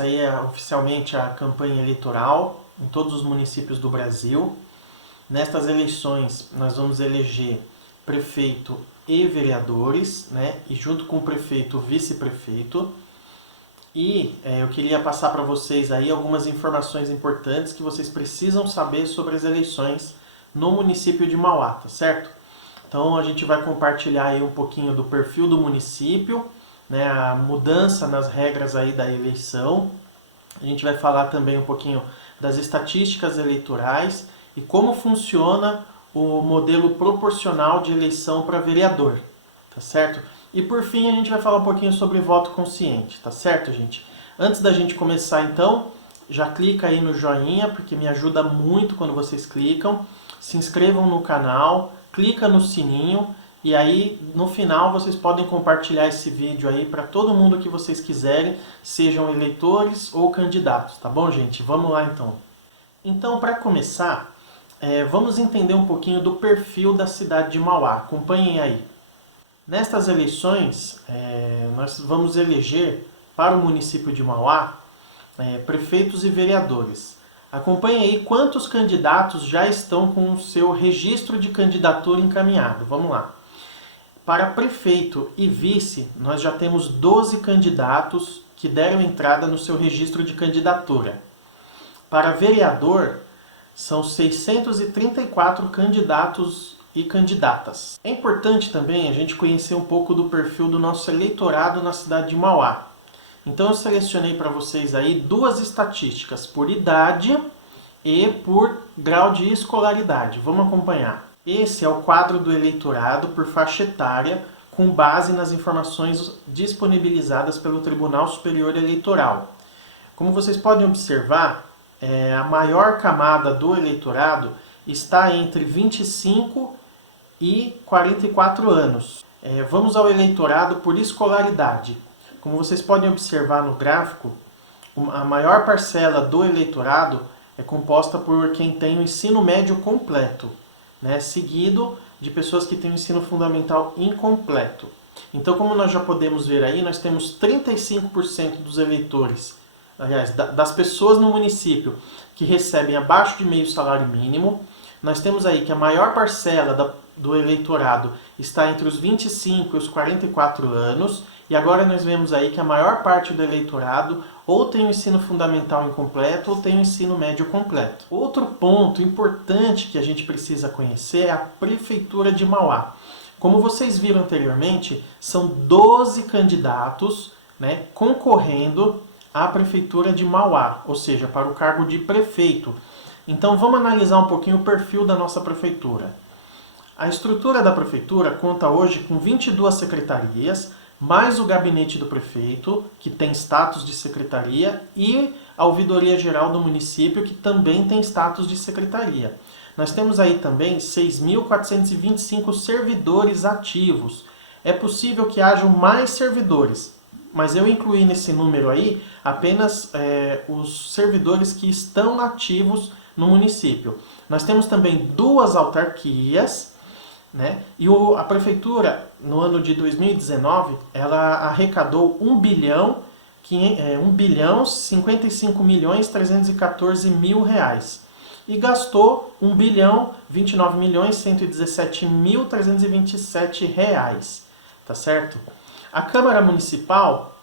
começa aí oficialmente a campanha eleitoral em todos os municípios do Brasil. Nestas eleições nós vamos eleger prefeito e vereadores, né? E junto com o prefeito, o vice-prefeito. E eu queria passar para vocês aí algumas informações importantes que vocês precisam saber sobre as eleições no município de Mauá, tá certo? Então a gente vai compartilhar aí um pouquinho do perfil do município, né, a mudança nas regras aí da eleição. A gente vai falar também um pouquinho das estatísticas eleitorais e como funciona o modelo proporcional de eleição para vereador, tá certo? E por fim a gente vai falar um pouquinho sobre voto consciente, tá certo, gente? Antes da gente começar então, já clica aí no joinha, porque me ajuda muito quando vocês clicam. Se inscrevam no canal, clica no sininho e aí no final vocês podem compartilhar esse vídeo aí para todo mundo que vocês quiserem, sejam eleitores ou candidatos, tá bom, gente? Vamos lá então. Então, para começar, vamos entender um pouquinho do perfil da cidade de Mauá. Acompanhem aí. Nestas eleições, nós vamos eleger para o município de Mauá prefeitos e vereadores. Acompanhe aí quantos candidatos já estão com o seu registro de candidatura encaminhado. Vamos lá. Para prefeito e vice, nós já temos 12 candidatos que deram entrada no seu registro de candidatura. Para vereador, são 634 candidatos e candidatas. É importante também a gente conhecer um pouco do perfil do nosso eleitorado na cidade de Mauá. Então eu selecionei para vocês aí duas estatísticas, por idade e por grau de escolaridade. Vamos acompanhar. Esse é o quadro do eleitorado por faixa etária, com base nas informações disponibilizadas pelo Tribunal Superior Eleitoral. Como vocês podem observar, a maior camada do eleitorado está entre 25 e 44 anos. Vamos ao eleitorado por escolaridade. Como vocês podem observar no gráfico, a maior parcela do eleitorado é composta por quem tem o ensino médio completo, né, seguido de pessoas que têm o ensino fundamental incompleto. Então, como nós já podemos ver aí, nós temos 35% dos eleitores, aliás, das pessoas no município que recebem abaixo de meio salário mínimo. Nós temos aí que a maior parcela do eleitorado está entre os 25 e os 44 anos, e agora nós vemos aí que a maior parte do eleitorado ou tem o ensino fundamental incompleto ou tem o ensino médio completo. Outro ponto importante que a gente precisa conhecer é a Prefeitura de Mauá. Como vocês viram anteriormente, são 12 candidatos, né, concorrendo à Prefeitura de Mauá, ou seja, para o cargo de prefeito. Então vamos analisar um pouquinho o perfil da nossa prefeitura. A estrutura da prefeitura conta hoje com 22 secretarias, mais o gabinete do prefeito, que tem status de secretaria, e a ouvidoria geral do município, que também tem status de secretaria. Nós temos aí também 6.425 servidores ativos. É possível que hajam mais servidores, mas eu incluí nesse número aí apenas os servidores que estão ativos no município. Nós temos também 2 autarquias, né? E a prefeitura, no ano de 2019, ela arrecadou 1.055.314.000 reais e gastou 1.029.117.327 reais, tá certo? A Câmara Municipal,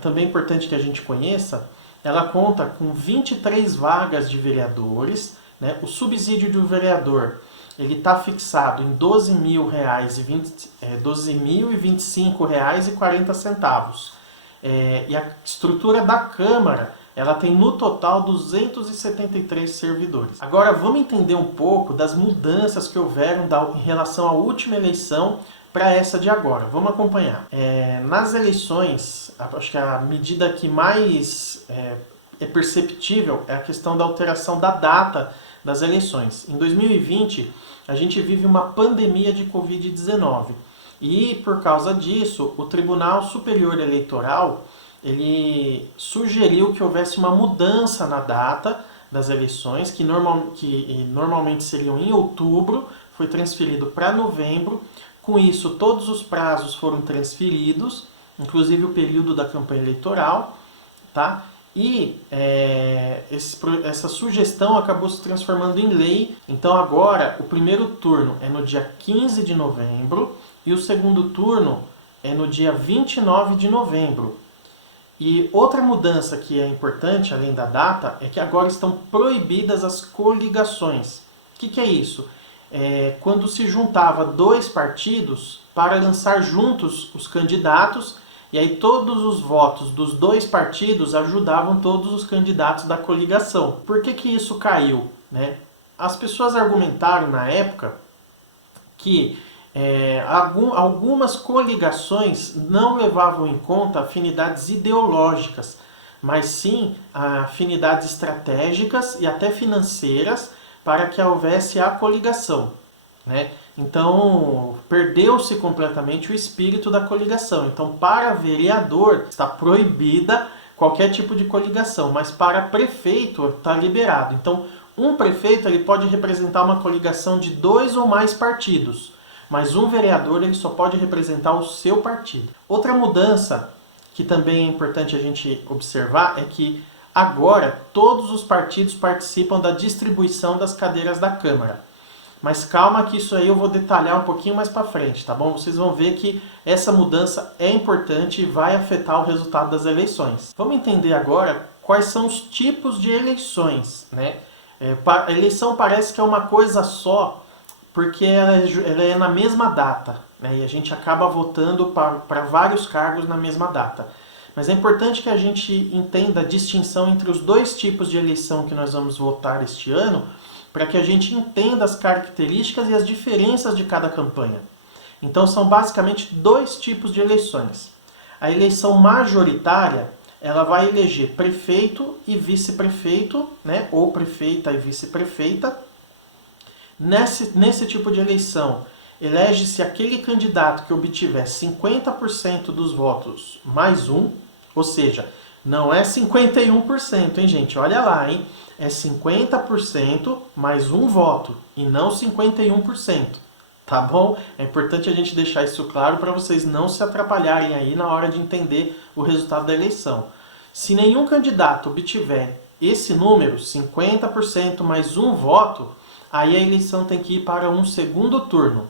também é importante que a gente conheça, ela conta com 23 vagas de vereadores, né? O subsídio do vereador ele está fixado em R$ 12.025,40. E a estrutura da Câmara, ela tem no total 273 servidores. Agora vamos entender um pouco das mudanças que houveram em relação à última eleição para essa de agora. Vamos acompanhar. Nas eleições, acho que a medida que mais é perceptível é a questão da alteração da data das eleições. Em 2020, a gente vive uma pandemia de Covid-19 e, por causa disso, o Tribunal Superior Eleitoral ele sugeriu que houvesse uma mudança na data das eleições, que normalmente seriam em outubro, foi transferido para novembro. Com isso, todos os prazos foram transferidos, inclusive o período da campanha eleitoral, tá? E essa sugestão acabou se transformando em lei. Então agora o primeiro turno é no dia 15 de novembro e o segundo turno é no dia 29 de novembro. E outra mudança que é importante, além da data, é que agora estão proibidas as coligações. O que é isso? É quando se juntava dois partidos para lançar juntos os candidatos, e aí todos os votos dos dois partidos ajudavam todos os candidatos da coligação. Por que isso caiu, né? As pessoas argumentaram na época que algumas coligações não levavam em conta afinidades ideológicas, mas sim afinidades estratégicas e até financeiras para que houvesse a coligação, né? Então, perdeu-se completamente o espírito da coligação. Então, para vereador, está proibida qualquer tipo de coligação, mas para prefeito está liberado. Então, um prefeito ele pode representar uma coligação de 2 ou mais partidos, mas um vereador ele só pode representar o seu partido. Outra mudança que também é importante a gente observar é que agora todos os partidos participam da distribuição das cadeiras da Câmara. Mas calma que isso aí eu vou detalhar um pouquinho mais para frente, tá bom? Vocês vão ver que essa mudança é importante e vai afetar o resultado das eleições. Vamos entender agora quais são os tipos de eleições, né? A eleição parece que é uma coisa só, porque ela é na mesma data, né? E a gente acaba votando para vários cargos na mesma data. Mas é importante que a gente entenda a distinção entre os dois tipos de eleição que nós vamos votar este ano, para que a gente entenda as características e as diferenças de cada campanha. Então são basicamente dois tipos de eleições. A eleição majoritária, ela vai eleger prefeito e vice-prefeito, né? Ou prefeita e vice-prefeita. Nesse tipo de eleição, elege-se aquele candidato que obtiver 50% dos votos mais um, ou seja, não é 51%, hein, gente? Olha lá, hein? É 50% mais um voto e não 51%, tá bom? É importante a gente deixar isso claro para vocês não se atrapalharem aí na hora de entender o resultado da eleição. Se nenhum candidato obtiver esse número, 50% mais um voto, aí a eleição tem que ir para um segundo turno.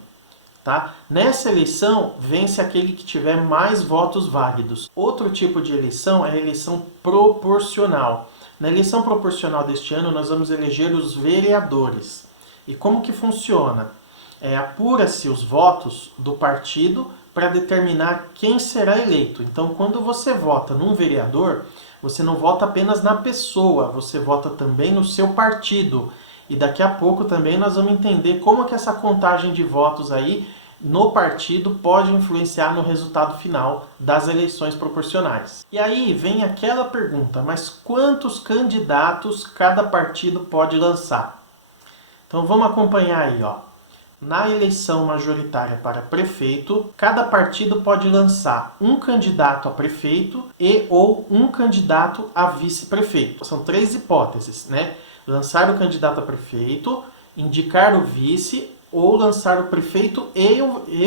Tá? Nessa eleição, vence aquele que tiver mais votos válidos. Outro tipo de eleição é a eleição proporcional. Na eleição proporcional deste ano, nós vamos eleger os vereadores. E como que funciona? Apura-se os votos do partido para determinar quem será eleito. Então, quando você vota num vereador, você não vota apenas na pessoa, você vota também no seu partido. E daqui a pouco também nós vamos entender como que essa contagem de votos aí no partido pode influenciar no resultado final das eleições proporcionais. E aí vem aquela pergunta, mas quantos candidatos cada partido pode lançar? Então vamos acompanhar aí, ó. Na eleição majoritária para prefeito, cada partido pode lançar um candidato a prefeito e ou um candidato a vice-prefeito. São 3 hipóteses, né? Lançar o candidato a prefeito, indicar o vice ou lançar o prefeito e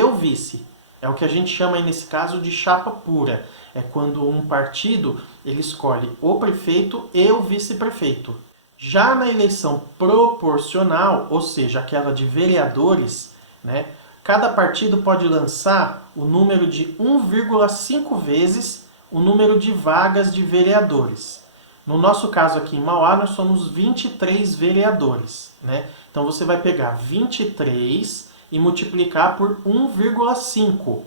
o vice. É o que a gente chama aí nesse caso de chapa pura. É quando um partido ele escolhe o prefeito e o vice-prefeito. Já na eleição proporcional, ou seja, aquela de vereadores, né, cada partido pode lançar o número de 1,5 vezes o número de vagas de vereadores. No nosso caso aqui em Mauá, nós somos 23 vereadores, né? Então você vai pegar 23 e multiplicar por 1,5.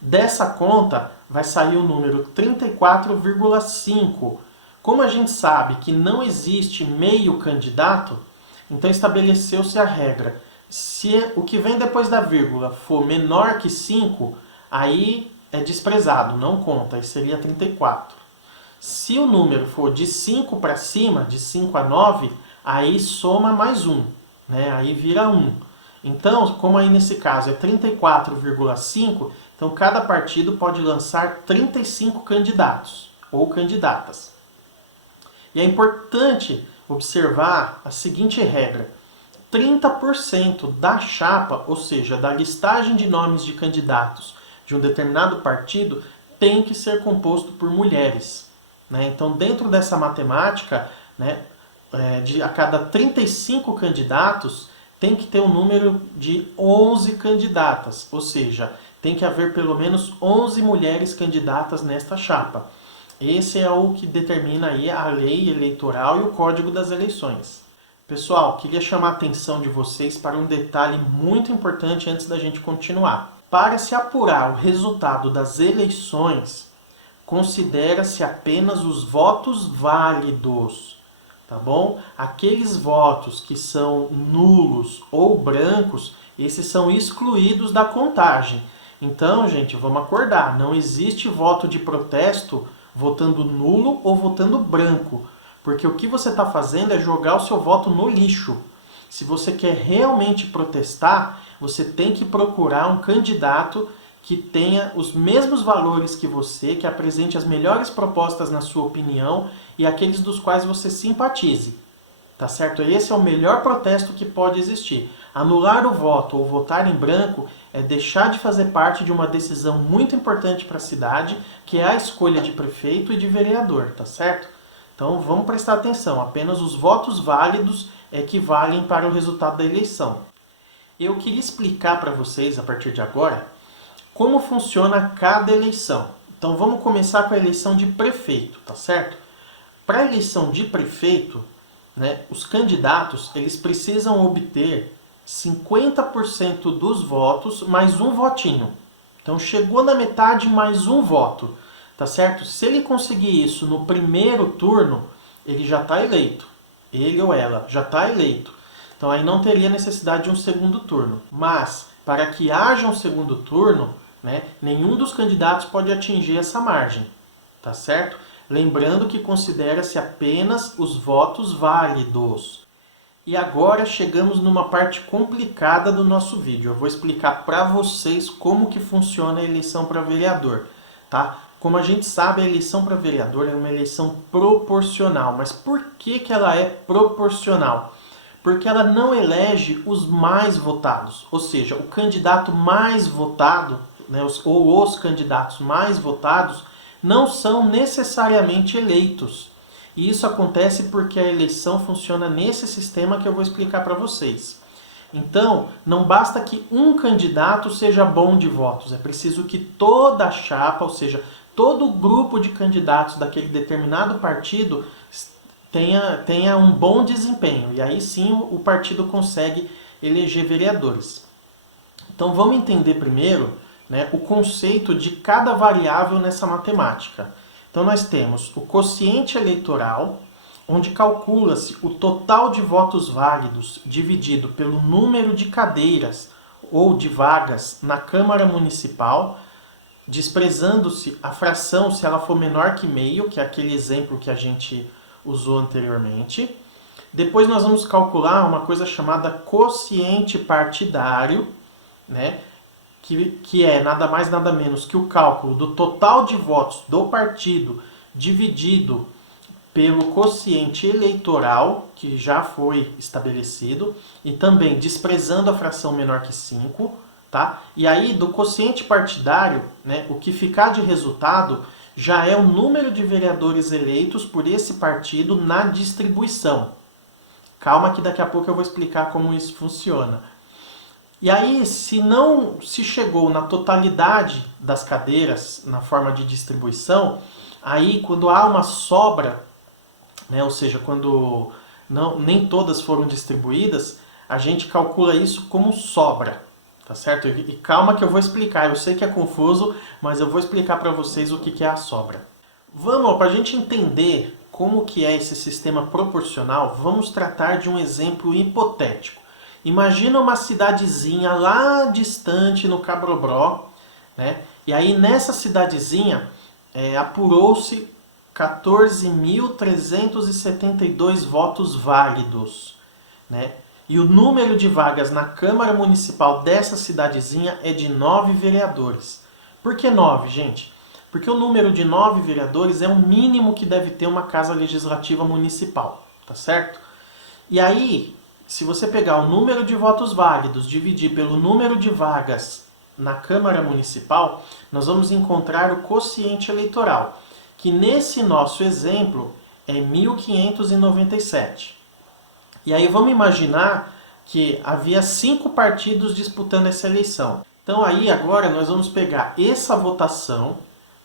Dessa conta vai sair o número 34,5. Como a gente sabe que não existe meio candidato, então estabeleceu-se a regra. Se o que vem depois da vírgula for menor que 5, aí é desprezado, não conta, aí seria 34. Se o número for de 5 para cima, de 5 a 9, aí soma mais 1, né? Aí vira 1. Então, como aí nesse caso é 34,5, então cada partido pode lançar 35 candidatos ou candidatas. E é importante observar a seguinte regra: 30% da chapa, ou seja, da listagem de nomes de candidatos de um determinado partido, tem que ser composto por mulheres. né? Então, dentro dessa matemática, né, a cada 35 candidatos, tem que ter um número de 11 candidatas, ou seja, tem que haver pelo menos 11 mulheres candidatas nesta chapa. Esse é o que determina aí a lei eleitoral e o Código das Eleições. Pessoal, queria chamar a atenção de vocês para um detalhe muito importante antes da gente continuar. Para se apurar o resultado das eleições, considera-se apenas os votos válidos, tá bom? Aqueles votos que são nulos ou brancos, esses são excluídos da contagem. Então, gente, vamos acordar, não existe voto de protesto votando nulo ou votando branco, porque o que você está fazendo é jogar o seu voto no lixo. Se você quer realmente protestar, você tem que procurar um candidato que tenha os mesmos valores que você, que apresente as melhores propostas na sua opinião e aqueles dos quais você simpatize. Tá certo? Esse é o melhor protesto que pode existir. Anular o voto ou votar em branco é deixar de fazer parte de uma decisão muito importante para a cidade, que é a escolha de prefeito e de vereador, tá certo? Então vamos prestar atenção, apenas os votos válidos é que valem para o resultado da eleição. Eu queria explicar para vocês, a partir de agora, como funciona cada eleição. Então vamos começar com a eleição de prefeito, tá certo? Para a eleição de prefeito, né, os candidatos eles precisam obter 50% dos votos mais um votinho. Então chegou na metade mais um voto, tá certo? Se ele conseguir isso no primeiro turno, ele já está eleito. Ele ou ela já está eleito. Então aí não teria necessidade de um segundo turno. Mas para que haja um segundo turno, né, nenhum dos candidatos pode atingir essa margem, tá certo? Lembrando que considera-se apenas os votos válidos. E agora chegamos numa parte complicada do nosso vídeo. Eu vou explicar para vocês como que funciona a eleição para vereador, tá? Como a gente sabe, a eleição para vereador é uma eleição proporcional. Mas por que que ela é proporcional? Porque ela não elege os mais votados. Ou seja, o candidato mais votado, né, ou os candidatos mais votados, não são necessariamente eleitos. E isso acontece porque a eleição funciona nesse sistema que eu vou explicar para vocês. Então, não basta que um candidato seja bom de votos, é preciso que toda a chapa, ou seja, todo o grupo de candidatos daquele determinado partido tenha um bom desempenho. E aí sim o partido consegue eleger vereadores. Então vamos entender primeiro, né, o conceito de cada variável nessa matemática. Então nós temos o quociente eleitoral, onde calcula-se o total de votos válidos dividido pelo número de cadeiras ou de vagas na Câmara Municipal, desprezando-se a fração se ela for menor que meio, que é aquele exemplo que a gente usou anteriormente. Depois nós vamos calcular uma coisa chamada quociente partidário, né? Que é nada mais nada menos que o cálculo do total de votos do partido dividido pelo quociente eleitoral, que já foi estabelecido, e também desprezando a fração menor que 5, tá? E aí do quociente partidário, né, o que ficar de resultado já é o número de vereadores eleitos por esse partido na distribuição. Calma que daqui a pouco eu vou explicar como isso funciona. E aí, se chegou na totalidade das cadeiras na forma de distribuição, aí quando há uma sobra, né, ou seja, quando nem todas foram distribuídas, a gente calcula isso como sobra, tá certo? E calma que eu vou explicar, eu sei que é confuso, mas eu vou explicar para vocês o que é a sobra. Vamos, para a gente entender como que é esse sistema proporcional, vamos tratar de um exemplo hipotético. Imagina uma cidadezinha lá distante no Cabrobró, né? E aí nessa cidadezinha apurou-se 14.372 votos válidos, né? E o número de vagas na Câmara Municipal dessa cidadezinha é de 9 vereadores. Por que 9, gente? Porque o número de 9 vereadores é o mínimo que deve ter uma Casa Legislativa Municipal, tá certo? E aí, se você pegar o número de votos válidos, dividir pelo número de vagas na Câmara Municipal, nós vamos encontrar o quociente eleitoral. que nesse nosso exemplo é 1.597. E aí vamos imaginar que havia 5 partidos disputando essa eleição. Então aí agora nós vamos pegar essa votação,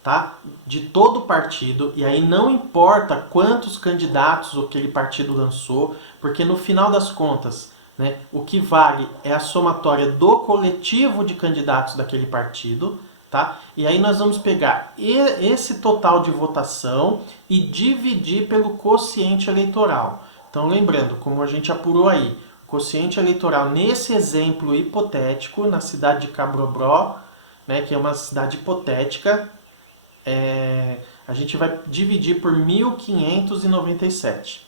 tá, de todo partido, e aí não importa quantos candidatos aquele partido lançou, porque no final das contas, né, o que vale é a somatória do coletivo de candidatos daquele partido, tá? E aí nós vamos pegar esse total de votação e dividir pelo quociente eleitoral. Então lembrando, como a gente apurou aí, o quociente eleitoral nesse exemplo hipotético, na cidade de Cabrobró, né, que é uma cidade hipotética, a gente vai dividir por 1.597,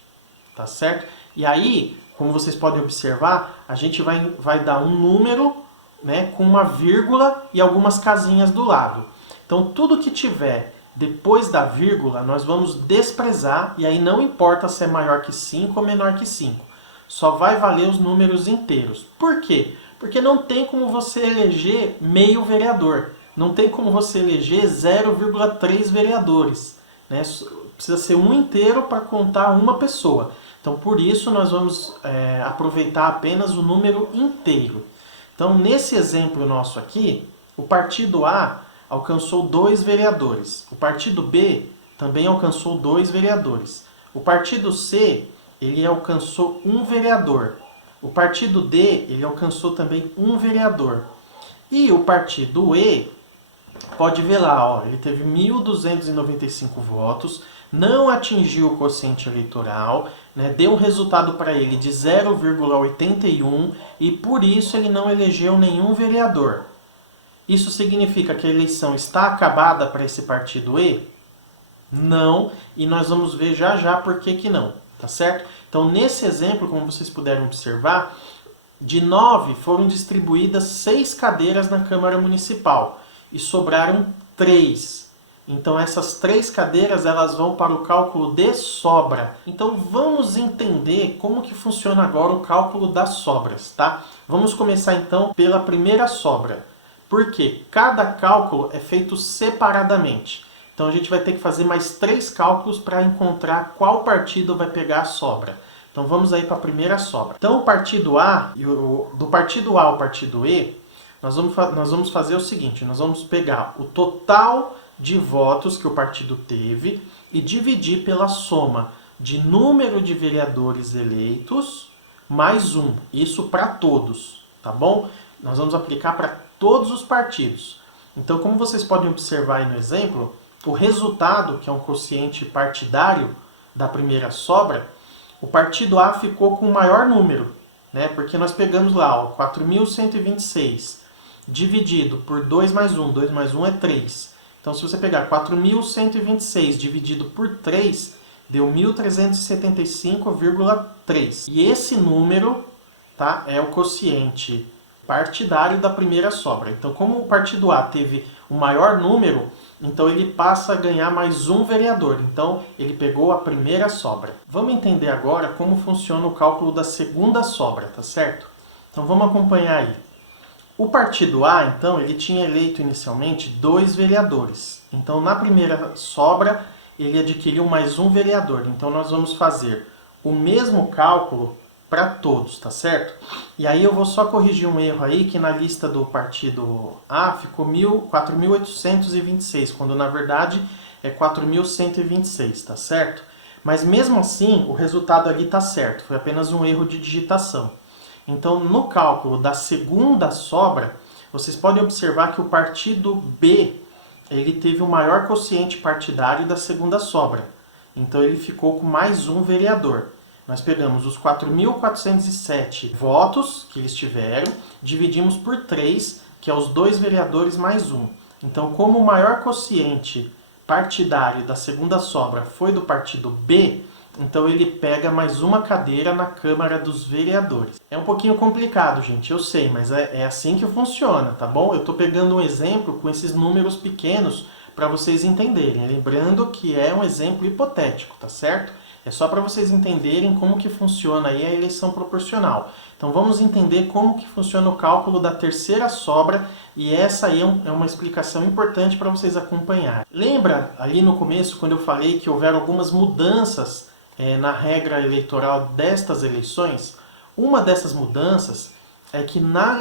tá certo? E aí, como vocês podem observar, a gente vai dar um número, né, com uma vírgula e algumas casinhas do lado. Então tudo que tiver depois da vírgula nós vamos desprezar, e aí não importa se é maior que 5 ou menor que 5. Só vai valer os números inteiros. Por quê? Porque não tem como você eleger meio vereador. Não tem como você eleger 0,3 vereadores, né? Precisa ser um inteiro para contar uma pessoa. Então, por isso, nós vamos aproveitar apenas o número inteiro. Então, nesse exemplo nosso aqui, o partido A alcançou 2 vereadores. O partido B também alcançou 2 vereadores. O partido C, ele alcançou 1 vereador. O partido D, ele alcançou também 1 vereador. E o partido E, pode ver lá, ó, ele teve 1.295 votos, não atingiu o quociente eleitoral, né, deu um resultado para ele de 0,81 e por isso ele não elegeu nenhum vereador. Isso significa que a eleição está acabada para esse partido E? Não, e nós vamos ver já já por que não, tá certo? Então nesse exemplo, como vocês puderam observar, de 9 foram distribuídas 6 cadeiras na Câmara Municipal e sobraram 3. Então essas 3 cadeiras elas vão para o cálculo de sobra. Então vamos entender como que funciona agora o cálculo das sobras, tá? Vamos começar então pela primeira sobra. Porque cada cálculo é feito separadamente. Então a gente vai ter que fazer mais 3 cálculos para encontrar qual partido vai pegar a sobra. Então vamos aí para a primeira sobra. Então o partido A, do partido A ao partido E, nós vamos fazer o seguinte, nós vamos pegar o total de votos que o partido teve e dividir pela soma de número de vereadores eleitos mais 1. Isso para todos, tá bom? Nós vamos aplicar para todos os partidos. Então, como vocês podem observar aí no exemplo, o resultado, que é um quociente partidário da primeira sobra, o partido A ficou com o maior número, né? Porque nós pegamos lá, 4.126, dividido por 2 mais 1. 2 mais 1 é 3. Então, se você pegar 4.126 dividido por 3, deu 1.375,3. E esse número, tá, é o quociente partidário da primeira sobra. Então, como o partido A teve o maior número, então ele passa a ganhar mais 1 vereador. Então, ele pegou a primeira sobra. Vamos entender agora como funciona o cálculo da segunda sobra, tá certo? Então, vamos acompanhar aí. O partido A, então, ele tinha eleito inicialmente 2 vereadores. Então, na primeira sobra, ele adquiriu mais 1 vereador. Então, nós vamos fazer o mesmo cálculo para todos, tá certo? E aí eu vou só corrigir um erro aí, que na lista do partido A ficou 4.826, quando na verdade é 4.126, tá certo? Mas mesmo assim, o resultado ali tá certo, foi apenas um erro de digitação. Então, no cálculo da segunda sobra, vocês podem observar que o partido B, ele teve o maior quociente partidário da segunda sobra. Então, ele ficou com mais 1 vereador. Nós pegamos os 4.407 votos que eles tiveram, dividimos por 3, que é os 2 vereadores mais 1. Então, como o maior quociente partidário da segunda sobra foi do partido B, então ele pega mais uma cadeira na Câmara dos Vereadores. É um pouquinho complicado, gente, eu sei, mas é assim que funciona, tá bom? Eu estou pegando um exemplo com esses números pequenos para vocês entenderem. Lembrando que é um exemplo hipotético, tá certo? É só para vocês entenderem como que funciona aí a eleição proporcional. Então vamos entender como que funciona o cálculo da terceira sobra, e essa aí é uma explicação importante para vocês acompanharem. Lembra ali no começo, quando eu falei que houveram algumas mudanças na regra eleitoral destas eleições? Uma dessas mudanças é que na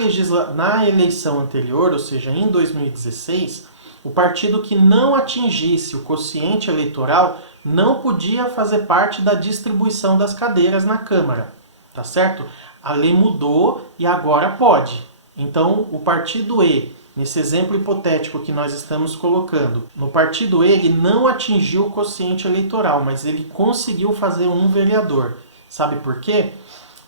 eleição anterior, ou seja, em 2016, o partido que não atingisse o quociente eleitoral não podia fazer parte da distribuição das cadeiras na Câmara, tá certo? A lei mudou e agora pode. Então, o partido E, nesse exemplo hipotético que nós estamos colocando, no partido E ele não atingiu o quociente eleitoral, mas ele conseguiu fazer um vereador. Sabe por quê?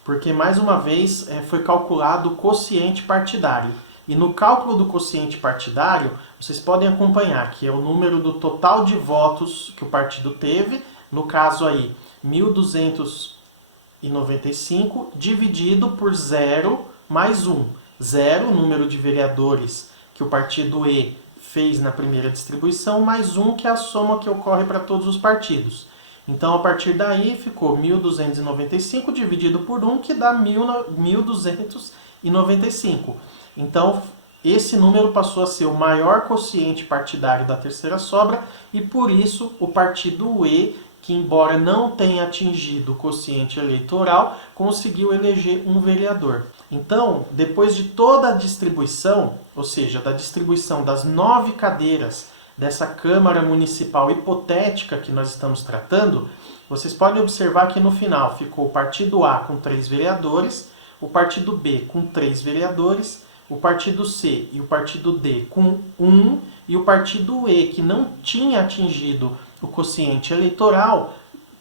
Porque, mais uma vez, foi calculado o quociente partidário. E no cálculo do quociente partidário, vocês podem acompanhar que é o número do total de votos que o partido teve, no caso aí, 1.295, dividido por 0 mais 1. 0, o número de vereadores que o partido E fez na primeira distribuição, mais 1, que é a soma que ocorre para todos os partidos. Então, a partir daí, ficou 1.295 dividido por 1, que dá 1.295. Então, esse número passou a ser o maior quociente partidário da terceira sobra, e por isso o partido E, que embora não tenha atingido o quociente eleitoral, conseguiu eleger um vereador. Então, depois de toda a distribuição, ou seja, da distribuição das 9 cadeiras dessa Câmara Municipal hipotética que nós estamos tratando, vocês podem observar que no final ficou o partido A com 3 vereadores, o partido B com 3 vereadores, o partido C e o partido D com 1, e o partido E, que não tinha atingido o quociente eleitoral,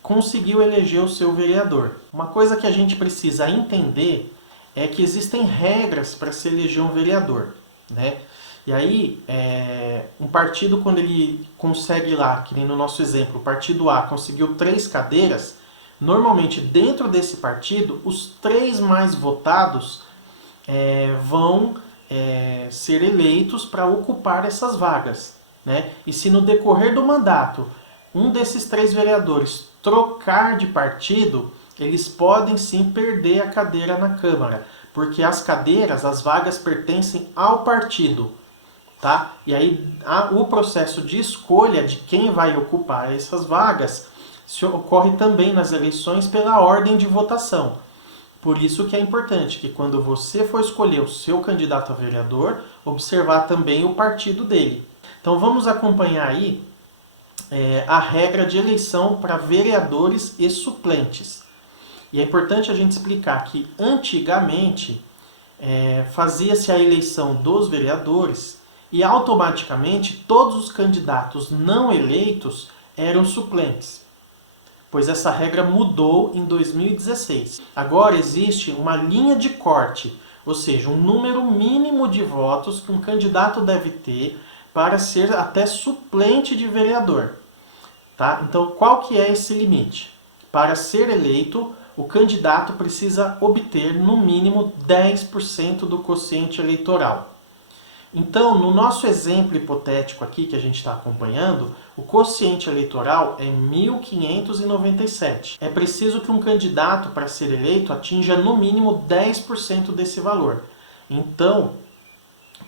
conseguiu eleger o seu vereador. Uma coisa que a gente precisa entender é que existem regras para se eleger um vereador, né? E aí, um partido, quando ele consegue lá, que nem no nosso exemplo, o partido A conseguiu 3 cadeiras, normalmente dentro desse partido, os 3 mais votados vão ser eleitos para ocupar essas vagas, né? E se no decorrer do mandato um desses 3 vereadores trocar de partido, eles podem sim perder a cadeira na Câmara, porque as cadeiras, as vagas pertencem ao partido, tá? E aí o processo de escolha de quem vai ocupar essas vagas ocorre também nas eleições pela ordem de votação. Por isso que é importante que quando você for escolher o seu candidato a vereador, observar também o partido dele. Então vamos acompanhar aí a regra de eleição para vereadores e suplentes. E é importante a gente explicar que antigamente fazia-se a eleição dos vereadores e automaticamente todos os candidatos não eleitos eram suplentes, pois essa regra mudou em 2016. Agora existe uma linha de corte, ou seja, um número mínimo de votos que um candidato deve ter para ser até suplente de vereador. Tá? Então, qual que é esse limite? Para ser eleito, o candidato precisa obter no mínimo 10% do quociente eleitoral. Então, no nosso exemplo hipotético aqui que a gente está acompanhando, o quociente eleitoral é 1.597. É preciso que um candidato, para ser eleito, atinja no mínimo 10% desse valor. Então,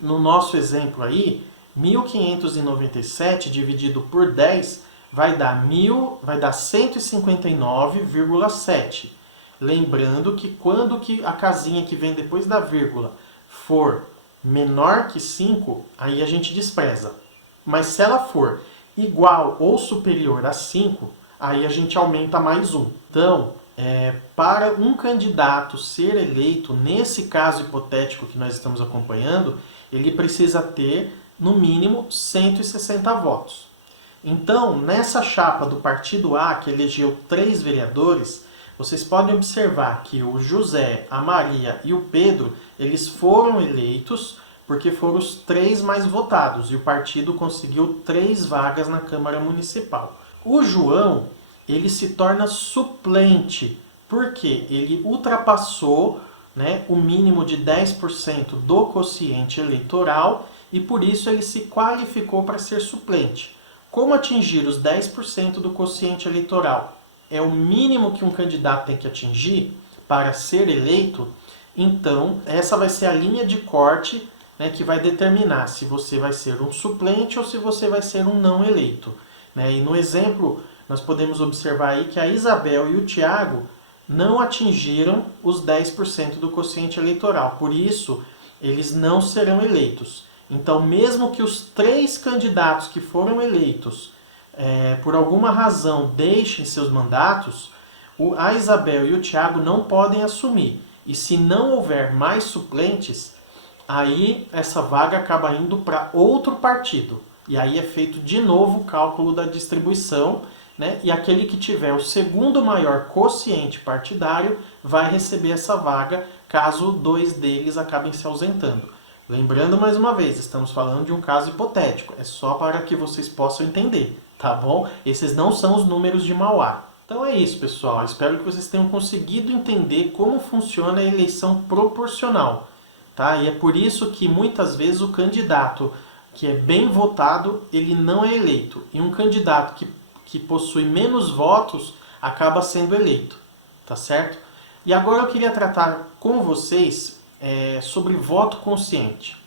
no nosso exemplo aí, 1.597 dividido por 10 vai dar 159,7. Lembrando que quando a casinha que vem depois da vírgula for menor que 5, aí a gente despreza. Mas se ela for igual ou superior a 5, aí a gente aumenta mais 1. Então, para um candidato ser eleito, nesse caso hipotético que nós estamos acompanhando, ele precisa ter, no mínimo, 160 votos. Então, nessa chapa do partido A, que elegeu 3 vereadores, vocês podem observar que o José, a Maria e o Pedro, eles foram eleitos porque foram os 3 mais votados e o partido conseguiu 3 vagas na Câmara Municipal. O João, ele se torna suplente porque ele ultrapassou, né, o mínimo de 10% do quociente eleitoral e por isso ele se qualificou para ser suplente. Como atingir os 10% do quociente eleitoral? É o mínimo que um candidato tem que atingir para ser eleito. Então, essa vai ser a linha de corte, né, que vai determinar se você vai ser um suplente ou se você vai ser um não eleito. Né? E no exemplo, nós podemos observar aí que a Isabel e o Tiago não atingiram os 10% do quociente eleitoral. Por isso, eles não serão eleitos. Então, mesmo que os 3 candidatos que foram eleitos, por alguma razão, deixem seus mandatos, a Isabel e o Tiago não podem assumir. E se não houver mais suplentes, aí essa vaga acaba indo para outro partido. E aí é feito de novo o cálculo da distribuição, né? E aquele que tiver o segundo maior quociente partidário vai receber essa vaga, caso 2 deles acabem se ausentando. Lembrando mais uma vez, estamos falando de um caso hipotético, é só para que vocês possam entender, tá bom? Esses não são os números de Mauá. Então é isso, pessoal. Espero que vocês tenham conseguido entender como funciona a eleição proporcional. Tá? E é por isso que muitas vezes o candidato que é bem votado, ele não é eleito. E um candidato que possui menos votos acaba sendo eleito. Tá certo? E agora eu queria tratar com vocês sobre voto consciente.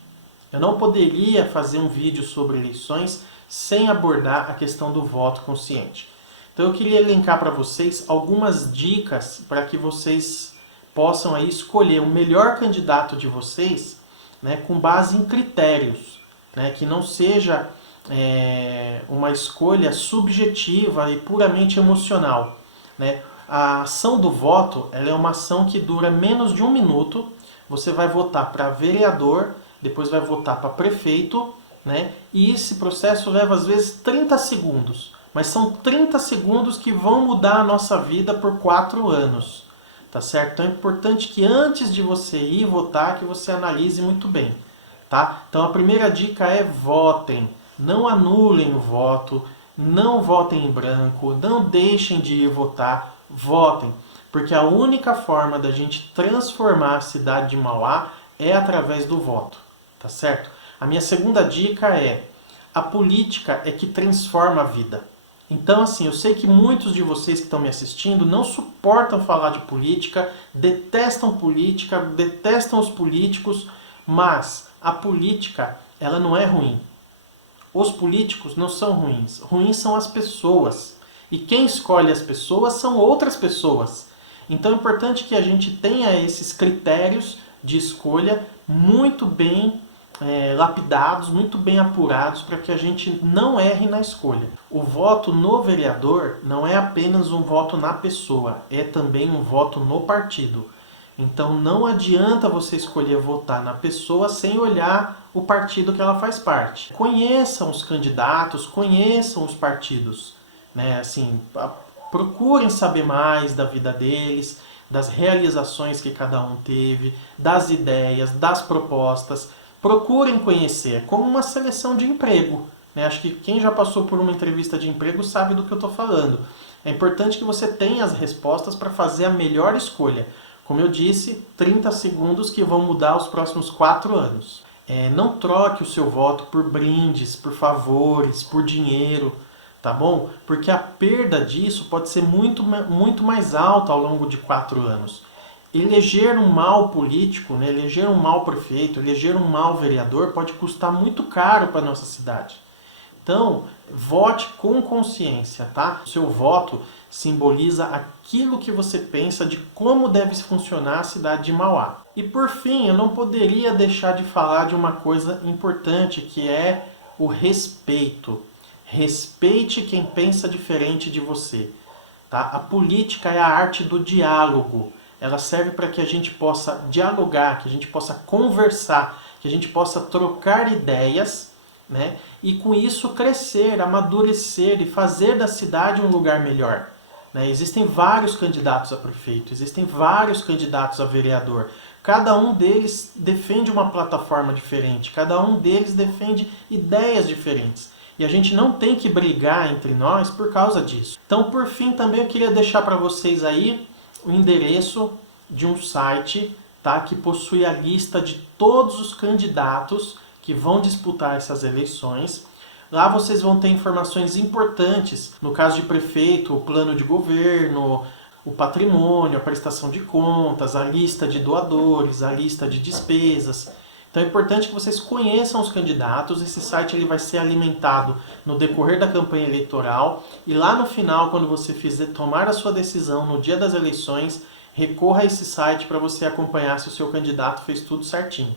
Eu não poderia fazer um vídeo sobre eleições sem abordar a questão do voto consciente. Então eu queria elencar para vocês algumas dicas para que vocês possam aí escolher o melhor candidato de vocês, né, com base em critérios, né, que não seja uma escolha subjetiva e puramente emocional. Né? A ação do voto ela é uma ação que dura menos de 1 minuto. Você vai votar para vereador, depois vai votar para prefeito, né? E esse processo leva às vezes 30 segundos. Mas são 30 segundos que vão mudar a nossa vida por 4 anos. Tá certo? Então é importante que antes de você ir votar, que você analise muito bem. Tá? Então a primeira dica é votem. Não anulem o voto, não votem em branco, não deixem de ir votar, votem. Porque a única forma da gente transformar a cidade de Mauá é através do voto. Tá certo? A minha segunda dica é: a política é que transforma a vida. Então, assim, eu sei que muitos de vocês que estão me assistindo não suportam falar de política, detestam os políticos, mas a política, ela não é ruim. Os políticos não são ruins. Ruins são as pessoas. E quem escolhe as pessoas são outras pessoas. Então é importante que a gente tenha esses critérios de escolha muito bem lapidados, muito bem apurados, para que a gente não erre na escolha. O voto no vereador não é apenas um voto na pessoa, é também um voto no partido. Então não adianta você escolher votar na pessoa sem olhar o partido que ela faz parte. Conheçam os candidatos, conheçam os partidos, né? Assim, procurem saber mais da vida deles, das realizações que cada um teve, das ideias, das propostas. Procurem conhecer, é como uma seleção de emprego. Né? Acho que quem já passou por uma entrevista de emprego sabe do que eu estou falando. É importante que você tenha as respostas para fazer a melhor escolha. Como eu disse, 30 segundos que vão mudar os próximos 4 anos. Não troque o seu voto por brindes, por favores, por dinheiro, tá bom? Porque a perda disso pode ser muito mais alta ao longo de 4 anos. Eleger um mau político, né, eleger um mau prefeito, eleger um mau vereador pode custar muito caro para a nossa cidade. Então, vote com consciência, tá? O seu voto simboliza aquilo que você pensa de como deve funcionar a cidade de Mauá. E por fim, eu não poderia deixar de falar de uma coisa importante, que é o respeito. Respeite quem pensa diferente de você. Tá? A política é a arte do diálogo. Ela serve para que a gente possa dialogar, que a gente possa conversar, que a gente possa trocar ideias, né? E com isso crescer, amadurecer e fazer da cidade um lugar melhor. Né? Existem vários candidatos a prefeito, existem vários candidatos a vereador. Cada um deles defende uma plataforma diferente, cada um deles defende ideias diferentes. E a gente não tem que brigar entre nós por causa disso. Então, por fim, também eu queria deixar para vocês aí o endereço de um site, tá, que possui a lista de todos os candidatos que vão disputar essas eleições. Lá vocês vão ter informações importantes, no caso de prefeito, o plano de governo, o patrimônio, a prestação de contas, a lista de doadores, a lista de despesas. Então é importante que vocês conheçam os candidatos. Esse site ele vai ser alimentado no decorrer da campanha eleitoral e lá no final, quando você tomar a sua decisão no dia das eleições, recorra a esse site para você acompanhar se o seu candidato fez tudo certinho.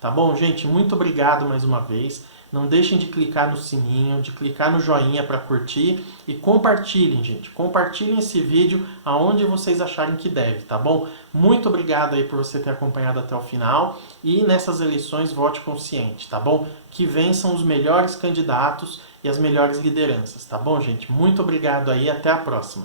Tá bom, gente? Muito obrigado mais uma vez. Não deixem de clicar no sininho, de clicar no joinha para curtir e compartilhem, gente. Compartilhem esse vídeo aonde vocês acharem que deve, tá bom? Muito obrigado aí por você ter acompanhado até o final e nessas eleições vote consciente, tá bom? Que vençam os melhores candidatos e as melhores lideranças, tá bom, gente? Muito obrigado aí, até a próxima.